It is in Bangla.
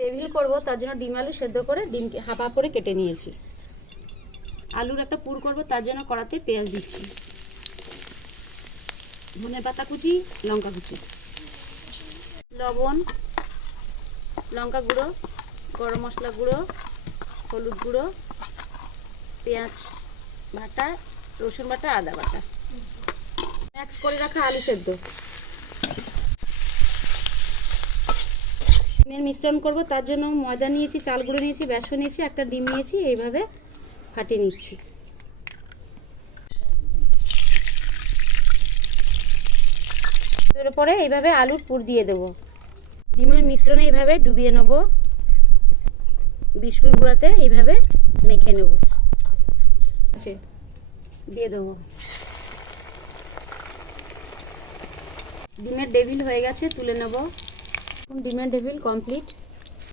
টেবিল করব, তার জন্য ডিম আলু সেদ্ধ করে ডিমকে হাফ হাফ করে কেটে নিয়েছি। আলুর একটা পুর করব, তার জন্য কড়াতে পেঁয়াজ দিচ্ছি, ধনেপাতা কুচি, লঙ্কা কুচি, লবণ, লঙ্কা গুঁড়ো, গরম মশলা গুঁড়ো, হলুদ গুঁড়ো, পেঁয়াজ বাটা, রসুন বাটা, আদা বাটা, মিক্স করে রাখা আলু সেদ্ধ। ডিমের মিশ্রণ করব, তার জন্য ময়দা নিয়েছি, চাল গুঁড়ো নিয়েছি, বেসন নিয়েছি, একটা ডিম নিয়েছি, এইভাবে ফাটিয়ে নিচ্ছি। এরপরে এইভাবে আলুর পুর দিয়ে দেবো। ডিমের মিশ্রণে এইভাবে ডুবিয়ে নেব, বিস্কুট গুঁড়াতে এইভাবে মেখে নেব, আছে দিয়ে দেবো। ডিমের টেবিল হয়ে গেছে, তুলে নেব। ডিমের টেবিল কমপ্লিট।